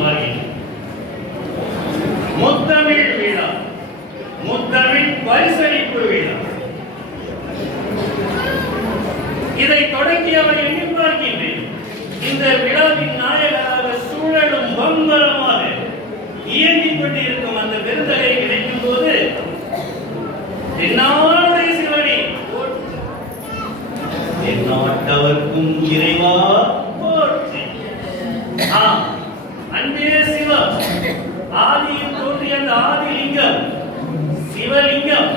எண்ணி பாருங்கள் முத்தமிழ் விழா முத்தமிழ் பரிசளிப்பு விழா இதை தொடங்கியவர் எண்ணி பார்க்கின்றேன் இந்த விழாவின் நாயகராக சூழலும் பம்பரமாக இயங்கிக் கொண்டிருக்கும் அந்த விருந்தகை கிடைக்கும் போது என்னாருடைய சிவனே போற்றி. எந்நாட்டவர்க்கும் இறைவா போற்றி ஆம் அன்பே சிவா ஆதியில் தோன்றிய அந்த ஆதிலிங்கம் சிவலிங்கம்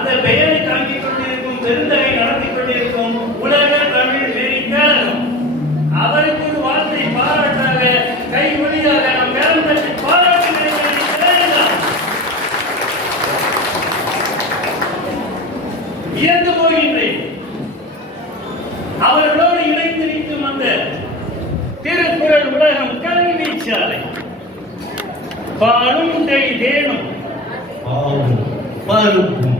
அந்த பெயரை தாங்கிக் கொண்டிருக்கும் பெருந்தகை நடத்தி கொண்டிருக்கும் உலக தமிழ் நெறிக்கழகம் அவருக்கு ஒரு வார்த்தை பாராட்டாக கை மொழியாக நம் பேரம் தட்டி பாராட்டுகிறேன் வியந்து போகின்றேன். அவர்களோடு இணைந்து நிற்கும் அந்த திருக்குறள் உலகம் கல்வி சாலை பாடும் தெளி தேனும். பாடும் பருப்பும்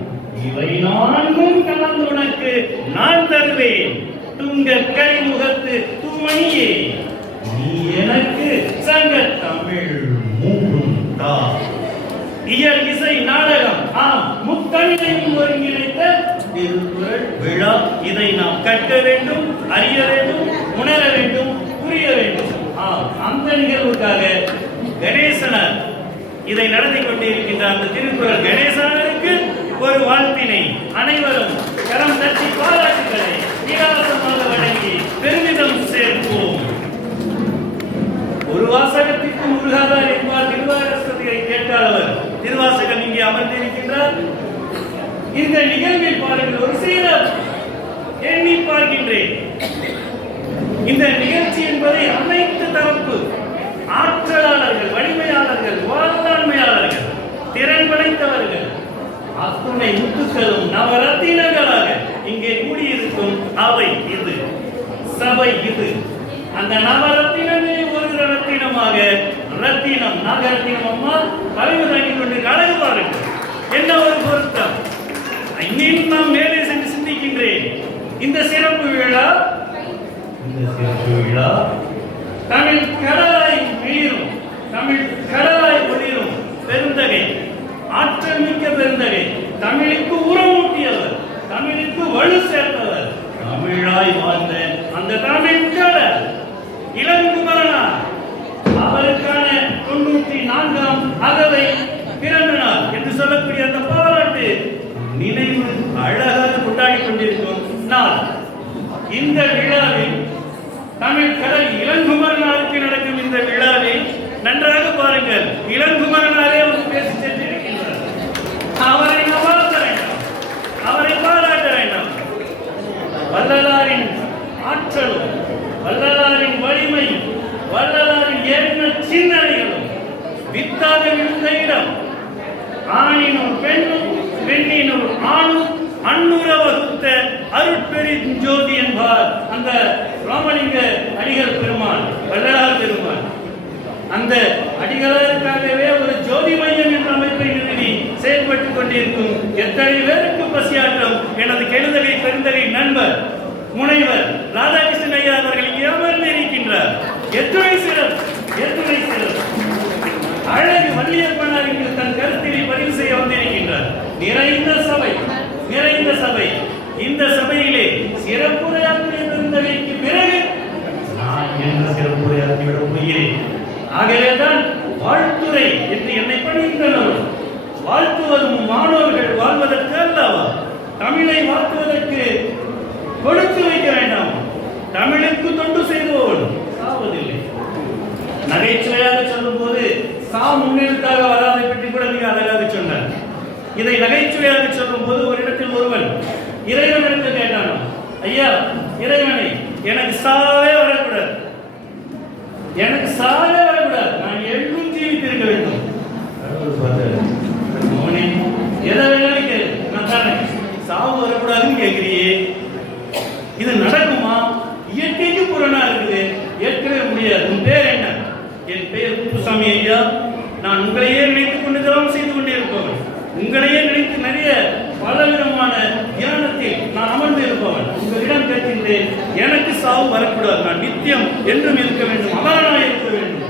இவை நான்கும் கலந்து உனக்கு நான் தருவேன். துங்க கைமுகத்து தூமணியே. நீ எனக்கு சங்க தமிழ் மூன்றும் தா. இயல் இசை நாடகம். ஆம் முத்தமிழையும் ஒருங்கிணைத்த திருக்குறள் விழா. இதை நாம் கற்க வேண்டும் அறிய வேண்டும் உணர வேண்டும் புரிய வேண்டும். ஆம் அந்த நிகழ்வுக்காக கணேசனர் இதை நடத்தி கொண்டிருக்கின்ற அந்த திருக்குறள் கணேசனருக்கு ஒரு வாழ்த்தினை அனைவரும் கரம் தட்டி அந்த நவரத்தினமே ஒரு ரத்தினமாக ரத்தினம் நாகரத்தினம் அம்மா கழிவு தாங்கிக் கொண்டு அழகு பாருங்கள். என்ன ஒரு பொருத்தம்? இன்னும் நாம் மேலே சென்று சிந்திக்கின்றேன். இந்த சிறப்பு விழா? இந்த சிறப்பு விழா? தமிழ் கடலாய் மீறும் தமிழ் கடலாய் ஒளிரும் பெருந்தகை ஆற்றல் மிக்க பெருந்தகை தமிழுக்கு உரமூட்டியவர் தமிழுக்கு வலு சேர்த்தவர் தமிழாய் வாழ்ந்த அந்த தமிழ் கடல் இளங்குமரனா அவருக்கான தொண்ணூற்றி நான்காம் அகவை பிறந்த நாள் என்று சொல்லக்கூடிய அந்த பாராட்டு நினைவு அழகாக கொண்டாடி கொண்டிருக்கும் நாள் இந்த விழாவில் தமிழ் கடல் இளங்குமரனாருக்கு நடக்கும் இந்த விழாவில் நன்றாக பாருங்கள் இளங்குமரனாரே வந்து பேசி சென்றிருக்கின்றார் அவரை நாம் வாழ்த்த வேண்டாம் அவரை பாராட்ட வேண்டாம் வள்ளலாரின் ஆற்றலும் வள்ளலாரின் வலிமையும் வள்ளலாரின் எண்ண சிந்தனைகளும் இடம் ஆணினும் பெண்ணும் பெண்ணினும் ஆணும் அன்னுற வகுத்த ஜோதி என்பார் அந்த ராமலிங்க அடிகள் பெருமான் வள்ளலார் பெருமான் அந்த அடிகளாருக்காகவே ஒரு ஜோதி மையம் என்ற அமைப்பை நிறுவி செயல்பட்டுக் கொண்டிருக்கும் எத்தனை பேருக்கு பசியாற்றம் எனது கெழுதலை பெருந்தலை நண்பர் முனைவர் ராதாகிருஷ்ணன் ஐயா அவர்கள் அமர்ந்து இருக்கின்றார். எத்துணை சிறப்பு எத்துணை அழகு வள்ளியப்பனார் பண்ணாரிக்கு தன் கருத்தினை பதிவு செய்ய வந்திருக்கின்றார். நிறைந்த சபை நிறைந்த சபை. இந்த சபையிலே சிறப்புரையாற்றிய இருந்தவைக்கு பிறகு நான் என்ன சிறப்புரையாற்றிவிட போகிறேன்? ஆகவேதான் வாழ்த்துரை என்று என்னை பணிகின்றனர் வாழ்த்துவதும் மாணவர்கள் வாழ்வதற்கு அல்லவா? தமிழை வாழ்த்துவதற்கு கொடுத்து வைக்க வேண்டாம். தமிழுக்கு தொண்டு செய்வோம் சாவதில்லை. நகைச்சுவையாக சா முன்னெழுத்தாக வராதை பற்றி கூட மிக அழகாக சொன்னார். இதை நகைச்சுவையாக சொல்லும் போது ஒரு இடத்தில் ஒருவன் இறைவனிடத்தில் கேட்டான்? ஐயா இறைவனை எனக்கு சாவே வரக்கூடாது. எனக்கு சா வரக்கூடாது நான் எங்கும் ஜீவித்திருக்க வேண்டும் கடவுள் பார்த்தாரு, மகனே, எதை வேணாலும் கேளு நான் தரேன் சாவு வரக்கூடாதுன்னு கேட்கிறியே இது நடக்குமா இயற்கைக்கு புறணா இருக்குது ஏற்கனவே முடியாது உன் பேர் என்ன என் பெயர் குப்புசாமி ஐயா நான் உங்களையே நினைத்துக் கொண்டு தவம் செய்து கொண்டிருப்பவன் உங்களையே நினைத்து நிறைய பலவிதமான தியானத்தில் நான் அமர்ந்து இருப்பவன் உங்களிடம் கேட்கின்றேன் எனக்கு சாவு வரக்கூடாது நான் நித்தியம் என்றும் இருக்க வேண்டும் அமரனாய் இருக்க வேண்டும்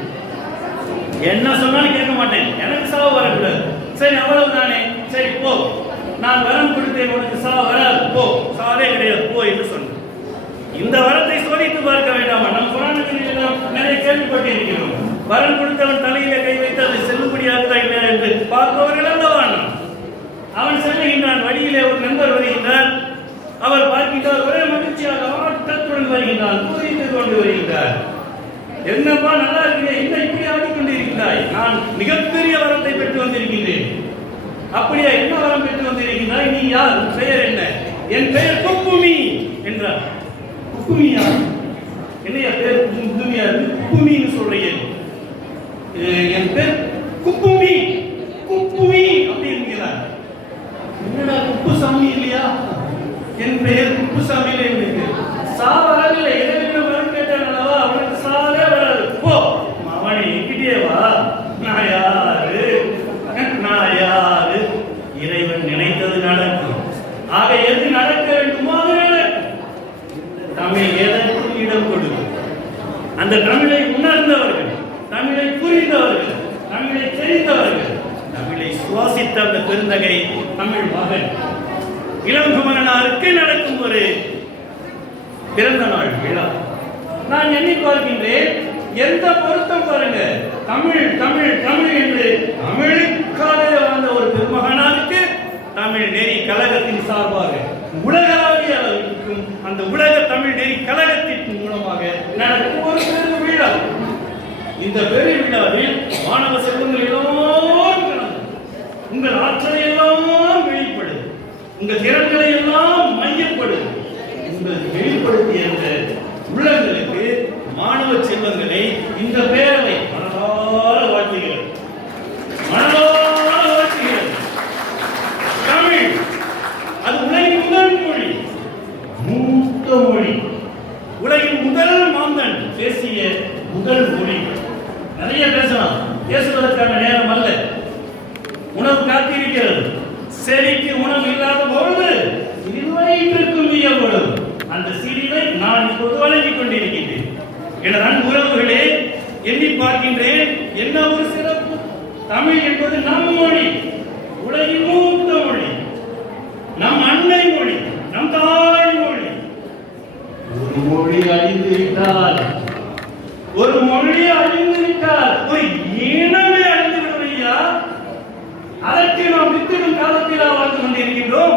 என்ன சொன்னாலும் கேட்க மாட்டேன். எனக்கு சாவு வரக்கூடாது. சரி அவ்வளவு தானே. சரி போ. நான் வரம் கொடுத்தேன் உனக்கு சாவு வராது. போ. சாவே கிடையாது. போ என்று சொன்னேன். இந்த வரத்தை சோதித்து பார்க்க வேண்டாமா? நம் புராணத்தில் நிறைய கேள்விப்பட்டிருக்கிறோம் வரம் கொடுத்தவன் தலையில கை வைத்து அது செல்லுபடியாகுதா இல்லையா என்று பார்ப்பவர்கள் அல்லவா அவன் செல்லுகின்றான். வழியிலே ஒரு நண்பர் வருகின்றார். அவர் பார்க்கின்றார். ஒரே மகிழ்ச்சியாக ஆட்டத்துடன் வருகின்றான். பூரித்து கொண்டு வருகின்றார். என்னப்பா நல்லா இருக்கிறே என்ன இப்படி ஆடிக்கொண்டிருக்கிறாய்? நான் மிகப்பெரிய வரத்தை பெற்று வந்திருக்கின்றேன். அப்படியா என்ன வரம் பெற்று வந்திருக்கிறாய் நீ யார்? பெயர் என்ன? என் பெயர் குப்புமி என்றார். குப்புமியா? என்னையா பேர் குப்புமியா? இருக்கு குப்புமின்னு சொல்றீங்க. என் பேர் குப்புமி அப்படி என்கிறார் என்னடா குப்புசாமி இல்லையா என் பெயர் குப்புசாமி இருக்கு சா வரவில்லை எதற்கு வரம் கேட்டேன் அல்லவா அவனுக்கு சாவே வராது போ அவனை என்கிட்டயே வா நான் யாரு நான் யாரு இறைவன் நினைத்தது நடக்கும் ஆக எது நடக்க வேண்டுமோ அது நடக்கும் தமிழ் எதற்கும் இடம் கொடுக்கும் அந்த தமிழை உணர்ந்தவர்கள் தமிழை புரிந்தவர்கள் தமிழை தெரிந்தவர்கள் தமிழை சுவாசித்த அந்த பெருந்தகை தமிழ் மகன். இளங்குமரனாருக்கு நடக்கும் ஒரு பிறந்த நாள் விழா. நான் எண்ணி பார்க்கின்றேன் எந்த பொருத்தம் பாருங்க. தமிழ் தமிழ் தமிழ் என்று தமிழுக்காக வாழ்ந்த ஒரு பெருமகனாருக்கு தமிழ் நெறி கழகத்தின் சார்பாக உலகளாவிய அளவிற்கும் அந்த உலக தமிழ் நெறி கழகத்தின் மூலமாக நடக்கும் ஒரு இந்த பெரிய விழாவில் மாணவ செல்வங்கள் எல்லோரும் உங்கள் ஆற்றலை எல்லாம் வெளிப்படு உங்கள் திறன்களை எல்லாம் மையப்படு. உங்கள் வெளிப்படுத்திய அந்த உள்ளங்களுக்கு மாணவ செல்வங்களை இந்த பேரவை மனதார வாழ்த்துகிறது மனதார வாழ்த்துகிறது தமிழ் அது உலகின் முதல் மொழி மூத்த மொழி உலகின் முதல் மாந்தன் பேசிய முதல் மொழி நிறைய பேசலாம் பேசுவதற்கான நேரம் அல்ல. உணவு காத்திருக்கிறது. செடிக்கு உணவு இல்லாத பொழுது சிறுவயிற்றுக்கும் இயல்படும் அந்த சிறிவை நான் இப்போது வழங்கிக் கொண்டிருக்கின்றேன் எனது அன்பு உறவுகளே எண்ணி பார்க்கின்றேன். என்ன ஒரு சிறப்பு? தமிழ் என்பது நம் மொழி. உலகின் மூத்த மொழி நம் அன்னை மொழி நம் தாய் மொழி ஒரு மொழி அழிந்து விட்டால் ஒரு மொழி அழிந்து விட்டால் ஒரு இனமே அழிந்து விடுவையா அதற்கு நாம் வித்திடும் காலத்தில் வாழ்ந்து கொண்டிருக்கின்றோம்.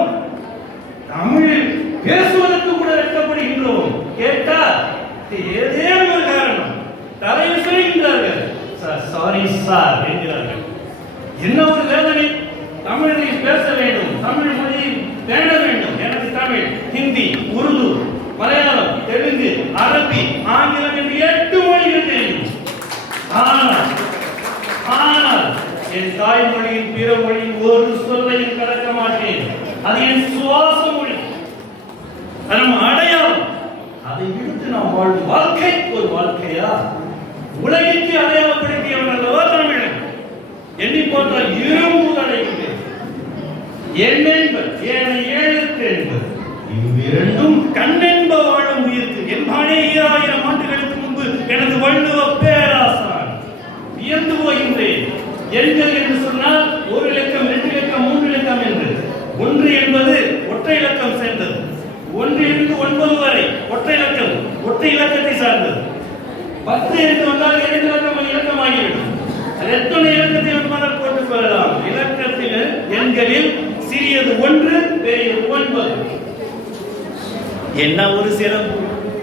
தமிழில் பேசுவதற்கு கூட வெட்கப்படுகின்றோம் கேட்டா ஏதேனும் ஒரு காரணம். தலையை சொல்கின்றார்கள் சார் சாரி சார் என்கிறார்கள். என்ன ஒரு வேதனை. தமிழில் பேச வேண்டும். தமிழ் மொழி பேண வேண்டும் எனக்கு தமிழ் ஹிந்தி உருது மலையாளம் தெலுங்கு அரபி ஆங்கிலம் என்று எட்டு மொழிகள் தெரியும் ஆனால் ஆனால் என் தாய்மொழியின் பிற மொழியின் ஒரு சொல்லையும் கடக்க மாட்டேன். அது என் சுவாசம் மொழி அது நம்ம அடையாளம் அதை விடுத்து நாம் வாழும் வாழ்க்கை ஒரு வாழ்க்கையா உலகிற்கு அடையாளப்படுத்தியவன் அல்லவா தமிழன் எண்ணி பார்த்தால் இரும்பு அடைகின்றேன் என் என்பது ஏனை எழுத்து என்பது இவ்விரண்டும் கண்ணென்ப வாழும் உயிர்க்கு என்பானே ஈராயிரம் ஆண்டுகளுக்கு முன்பு எனது வள்ளுவ பேராசான் வியந்து போகின்றேன் எண்கள் என்று சொன்னால் ஒரு இலக்கம் ரெண்டு இலக்கம் மூன்று இலக்கம் என்று ஒன்று என்பது ஒற்றை இலக்கம் சேர்ந்தது ஒன்றிலிருந்து ஒன்பது வரை ஒற்றை இலக்கம் ஒற்றை இலக்கத்தை சார்ந்தது. பத்து என்று வந்தால் இரண்டு இலக்கம் இலக்கமாகிவிடும். எத்தனை இலக்கத்தில் வேண்டுமானால் போட்டுக் கொள்ளலாம் இலக்கத்தில் எண்களில் சிறியது ஒன்று பெரியது ஒன்பது. என்ன ஒரு சிறப்பு?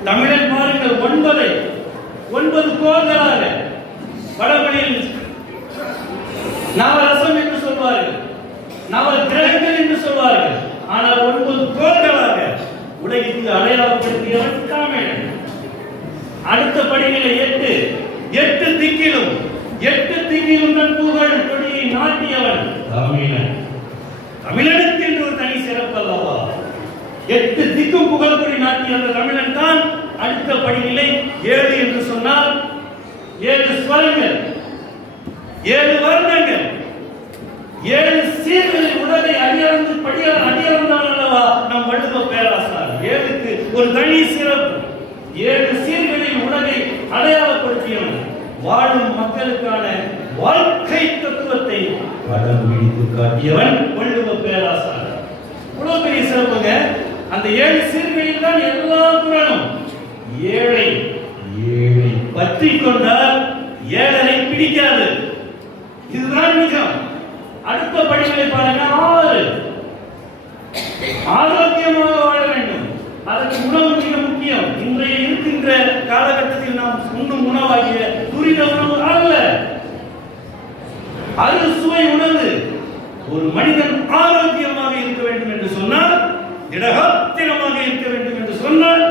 தமிழன் பாருங்கள் ஒன்பதை. ஒன்பது கோள்களாக வடமொழியில் நவரசம் என்று சொல்வார்கள். நவ கிரகங்கள் என்று சொல்வார்கள். ஆனால் ஒன்பது கோள்களாக உலகிற்கு அடையாளப்படுத்தியவன் தமிழன் அடுத்த படிநிலை எட்டு. எட்டு திக்கிலும் எட்டு திக்கிலும் தன் புகழ் கொடியை நாட்டியவன் தமிழன். தமிழனுக்கு என்று ஒரு தனி சிறப்பு அல்லவா எட்டு திக்கும் புகழ்படி நாட்டிய அந்த தமிழன் தான் அடுத்த படிநிலை ஏழு என்று சொன்னால் ஏழு ஸ்வரங்கள் ஏழு வருடங்கள் ஏழு சீர்களில் உடலை அடியறந்து படியார் அடியறந்தவன் அல்லவா? நம் வள்ளுவ பேராசார் ஏழுக்கு ஒரு தனி சிறப்பு. ஏழு சீர்களில் உலகை அடையாளப்படுத்தியவன் வாழும் மக்களுக்கான வாழ்க்கை தத்துவத்தை படம் பிடித்து காட்டியவன் வள்ளுவ பேராசார். இவ்வளவு பெரிய சிறப்புங்க. அந்த ஏழு சீர்களில் தான் எல்லா புராணம் ஏழை ஏழை பற்றி கொண்டால் ஏழரை பிடிக்காது. இதுதான் நிஜம் அடுத்த படிகளை பாருங்க. ஆறு. ஆரோக்கியமாக வாழ அதற்கு உணவு மிக முக்கியம். இன்றைய இருக்கின்ற காலகட்டத்தில் நாம் உண்ணும் உணவாகிய துரித உணவு அல்ல. அறுசுவை உணவு. ஒரு மனிதன் ஆரோக்கியமாக இருக்க வேண்டும் என்று சொன்னால் திடகாத்திரமாக இருக்க வேண்டும் என்று சொன்னால்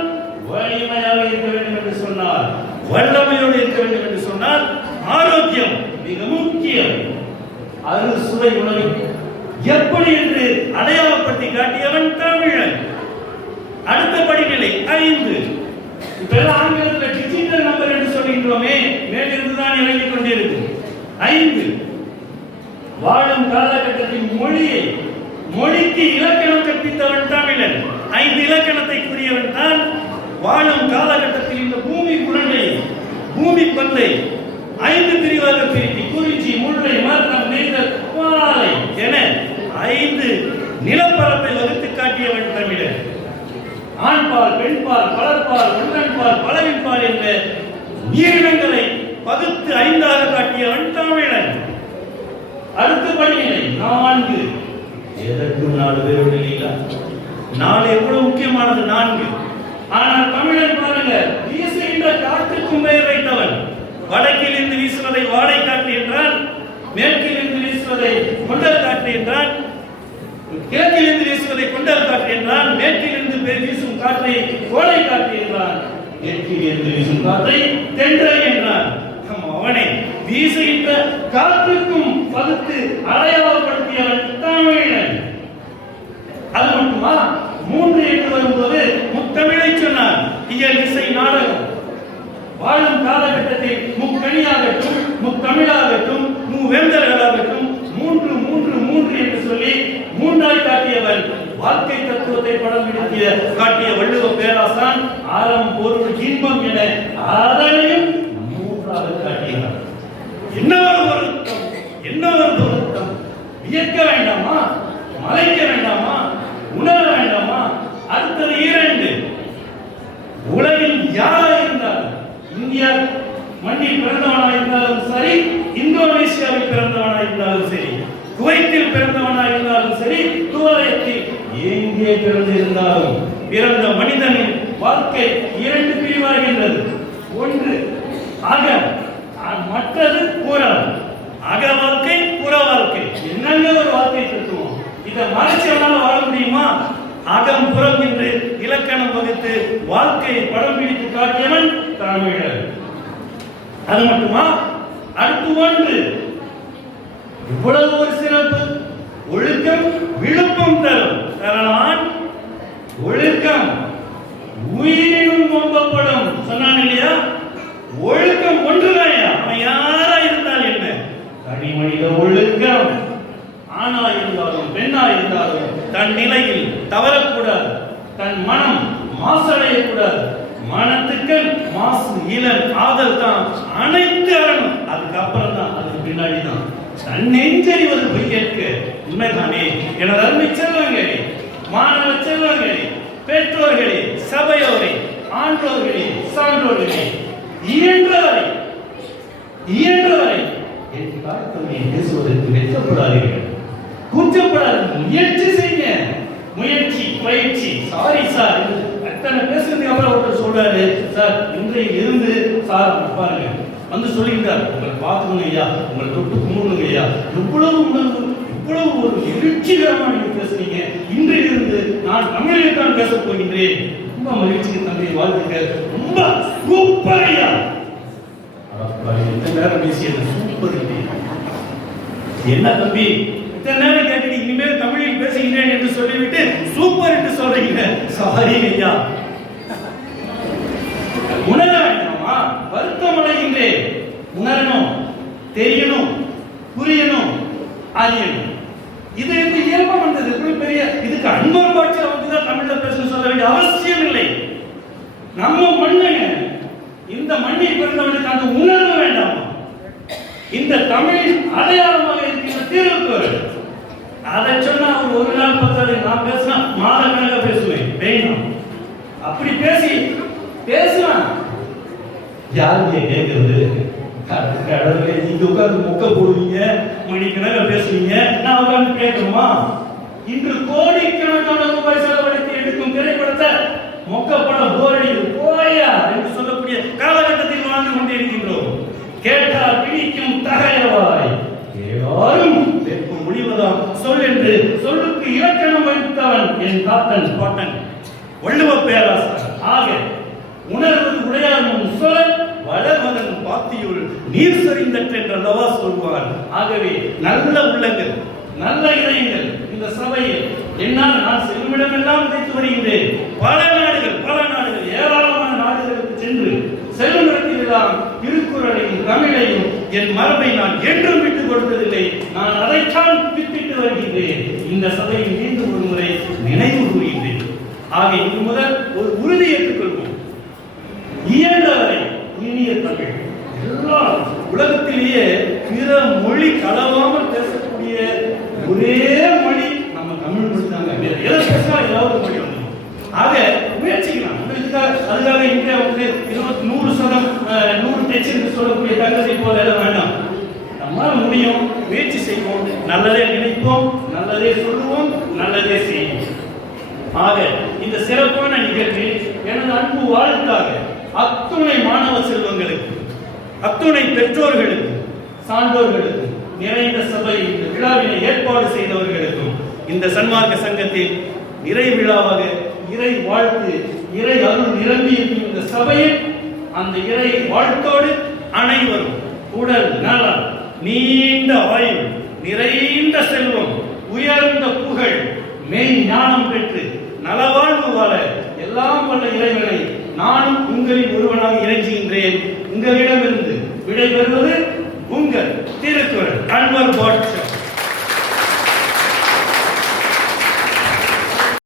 வலிமையாக இருக்க வேண்டும் என்று சொன்னால் வல்லமையோடு இருக்க வேண்டும் என்று சொன்னால் ஆரோக்கியம் மிக முக்கியம். அறுசுவை உணவு. எப்படி என்று அடையாளப்படுத்தி காட்டியவன் தமிழன். அடுத்த படிநிலை ஐந்து. இப்ப ஆங்கிலத்தில் டிஜிட்டல் நம்பர் என்று சொல்கின்றோமே மேலிருந்து தான் இறங்கிக் கொண்டிருக்கு ஐந்து. வாழும் காலகட்டத்தின் மொழியை மொழிக்கு இலக்கணம் கற்பித்தவன் தமிழன் ஐந்து இலக்கணத்தை கூறியவன் தான் வாழும் காலகட்டத்தில் இந்த பூமி குரலை பூமி பந்தை ஐந்து பிரிவாக பிரித்து குறிஞ்சி முல்லை மரணம் நெய்தல் பாலை என ஐந்து நிலப்பரப்பை வகுத்து காட்டியவன் தமிழன் ஆண்பால் பெண்பால் பலர்பால் ஒன்றன்பால் பலவின்பால் என்ற உயிரினங்களை பகுத்து ஐந்தாக காட்டியவன் தமிழன் அடுத்த படிநிலை நான்கு. எதற்கும் நாலு பேரோடு இல்லைங்களா நாலு எவ்வளவு முக்கியமானது? நான்கு. ஆனால் தமிழன் பாருங்க வீசுகின்ற காற்றுக்கும் பெயர் வைத்தவன். வடக்கில் இருந்து வீசுவதை வாடை காற்று என்றால் மேற்கில் இருந்து வீசுவதை கொண்டல் காற்று என்றான் கிழக்கில் வீசுவதை கொண்டல் காற்று என்றான் மேற்கிலிருந்து வீசும் காற்றை கோடை காற்று என்றான் மேற்கில் வீசும் காற்றை தென்றல் என்றான் அவனை வீசுகின்ற காற்றுக்கும் பகுத்து அடையாளப்படுத்தியவன் தமிழன் அது மட்டுமா? மூன்று என்று வரும்போது முத்தமிழை சொன்னார். இயல் இசை நாடகம். வாழும் காலகட்டத்தில் முக்கணியாகட்டும் முத்தமிழாகட்டும் மூவேந்தர்களாகட்டும் மூன்று மூன்று மூன்று என்று சொல்லி மூன்றாய் காட்டியவன் வாழ்க்கை தத்துவத்தை படம் பிடித்திய காட்டிய வள்ளுவ பேராசான் ஆரம் பொருள் இன்பம் என அதனையும் மூன்றாக காட்டினார் என்ன ஒரு என்ன ஒரு வருத்தம் வியக்க வேண்டாமா? மலைக்க வேண்டாமா? உணர வேண்டாமா? அடுத்தது இரண்டு. உலகில் யாரா இருந்தாலும் இந்தியா மண்ணில் பிறந்தவனா இருந்தாலும் சரி இந்தோனேஷியாவில் பிறந்தவனா இருந்தாலும் சரி குவைத்தில் பிறந்தவனா இருந்தாலும் சரி துவலயத்தில் எங்கே பிறந்திருந்தாலும் பிறந்த மனிதனின் வாழ்க்கை இரண்டு பிரிவாகின்றது. ஒன்று அகம் மற்றது புறம் அக வாழ்க்கை புற வாழ்க்கை. என்னங்க ஒரு வாழ்க்கை தத்துவம் இதை மறைச்சவனால் வாழ முடியுமா? அகம் புறம் என்று இலக்கணம் வகுத்து வாழ்க்கையை படம் பிடித்து காட்டியவன் தமிழர். அது மட்டுமா? அடுத்து ஒன்று இவ்வளவு ஒரு சிறப்பு. ஒழுக்கம் விழுப்பம் தரும். தரலான் ஒழுக்கம் உயிரினும் நம்பப்படும் சொன்னான் இல்லையா ஒழுக்கம் ஒன்றுதாயா அவன் யாரா இருந்தால் என்ன தனி மனித ஒழுக்கம் ஆணா இருந்தாலும் பெண்ணா இருந்தாலும் தன் நிலையில் தவறக்கூடாது தன் மனம் மாசடையக்கூடாது மனத்துக்கள் மாசு இளம் ஆதல் தான் அனைத்து அறணும் அதுக்கப்புறம் தான் அதுக்கு பின்னாடி தான் தன் நெஞ்சறிவது போய் கேட்க உண்மைதானே எனது அருமை செல்வங்களே மாணவ செல்வங்களே பெற்றோர்களே சபையோரே ஆன்றோர்களே சான்றோர்களே இயன்றவரை இயன்றவரை என் தாய்த்தமையை பேசுவதற்கு வெட்கப்படாதீர்கள். கூச்சப்படாதீர்கள் முயற்சி செய்யுங்க. முயற்சி பயிற்சி. சாரி சார் அத்தனை பேசுறதுக்கு அப்புறம் ஒருத்தர் சொல்றாரு சார் இன்றைய இருந்து சார் பாருங்க வந்து சொல்லிட்டார் உங்களை பார்த்துக்கணும் ஐயா. உங்களை தொட்டு கும்பிடணுங்க ஐயா. எவ்வளவு உணர்வு இவ்வளவு ஒரு எழுச்சிகரமா நீங்க பேசுறீங்க இன்றையிலிருந்து நான் தமிழில் தான் பேச போகின்றேன். ரொம்ப மகிழ்ச்சிக்கு தந்தையை வாழ்த்துக்க ரொம்ப சூப்பர் ஐயா. அடப்பாவி, நேரம் பேசியது சூப்பர் என்ன தம்பி? இத்தனை நேரம் கேட்டு இனிமேல் தமிழில் பேசுகிறேன் என்று சொல்லிவிட்டு சூப்பர் என்று சொல்றீங்க. சாரி ஐயா. உணர வேண்டாமா வருத்தம் அடைகின்றேன். உணரணும் தெரியணும் புரியணும் அறியணும். இது இந்த இயல்பு வந்தது. பெரிய இதுக்கு அன்பர் பாட்சியில் வந்து தான் தமிழ்ல பேச சொல்ல வேண்டிய அவசியம் இல்லை. நம்ம மண்ணுங்க இந்த மண்ணில் பிறந்தவனுக்கு அந்த உணர்வு வேண்டாமா இந்த தமிழின் அடையாளமாக இருக்கிற திருக்குறள் அதை சொன்னா அவர் ஒரு நாள் பத்தாது நான் பேசினா மாத கணக்காக பேசுவேன் வேணும் அப்படி பேசி பேசலாம் யாருங்க கேட்கறது கடவுளே, நீங்க உட்கார்ந்து முக்க போடுவீங்க மணிக்கணக்காக பேசுவீங்க நான் உட்கார்ந்து கேட்கணுமா? இன்று கோடிக்கணக்கான ரூபாய் செலவழித்து எடுக்கும் திரைப்படத்தை மொக்கப்பட போரடி போயா? என்று சொல்லக்கூடிய காலகட்டத்தில் வாழ்ந்து கொண்டிருக்கின்றோம் கேட்டால் பிடிக்கும் தகையவாய் யாரும் வெப்பு முடிவதாம் சொல் என்று சொல்லுக்கு இலக்கணம் வைத்தவன் என் தாத்தன் பாட்டன் வள்ளுவ பேராசர். ஆக உணர்வது உடையாரும் சொல் வளர்வதன் பாத்தியுள் நீர் சொரிந்தற்று அல்லவா சொல்வார். ஆகவே நல்ல உள்ளங்கள் நல்ல இதயங்கள் இந்த சபையில் என்னால் நான் செல்லுமிடமெல்லாம் விதைத்து வருகின்றேன். பல நாடுகள் பல நாடுகள் ஏராளமான நாடுகளுக்கு சென்று செல்லும் இடத்திலெல்லாம் திருக்குறளையும் தமிழையும் என் மரபை நான் என்றும் விட்டுக் கொடுத்ததில்லை. நான் அதைத்தான் விட்டுட்டு வருகின்றேன். இந்த சபையை மீண்டும் ஒரு முறை நினைவு கூறுகின்றேன். ஆக இன்று முதல் ஒரு உறுதி ஏற்றுக்கொள்வோம். இயன்றவரை இனிய தமிழ். எல்லா உலகத்திலேயே பிற மொழி கலவாமல் பேசக்கூடிய ஒரே மொழி நம்ம தமிழ் மொழி தாங்க. வேற எதை பேசினா ஏதாவது மொழி வந்து ஆக முயற்சிக்கலாம். அதுக்காக இங்கே வந்து இருபத்தி நூறு சதம் அஹ், நூறு டச் என்று சொல்லக்கூடிய தகுதி போல எல்லாம் வேண்டாம். நம்மால முடியும். முயற்சி செய்வோம். நல்லதே நினைப்போம். நல்லதே சொல்லுவோம். நல்லதே செய்வோம். ஆக இந்த சிறப்பான நிகழ்ச்சி எனது அன்பு வாழ்த்தாக அத்துணை மாணவ செல்வங்களுக்கு அத்துணை பெற்றோர்களுக்கு சான்றோர்களுக்கு நிறைந்த சபை இந்த விழாவினை ஏற்பாடு செய்தவர்களுக்கும் இந்த சன்மார்க்க சங்கத்தில் இறை விழாவாக இறை வாழ்த்து இறை அருள் நிரம்பி இருக்கும் இந்த சபையில் அந்த இறை வாழ்த்தோடு அனைவரும் உடல் நலம் நீண்ட ஆயுள் நிறைந்த செல்வம் உயர்ந்த புகழ் மெய் ஞானம் பெற்று நலவாழ்வு வாழ எல்லாம் வல்ல இறைவனை நானும் உங்களின் ஒருவனாக இறைஞ்சுகின்றேன். உங்களிடமிருந்து விடைபெறுவது உங்கள் திருக்குறள் அன்பர் பாட்சம்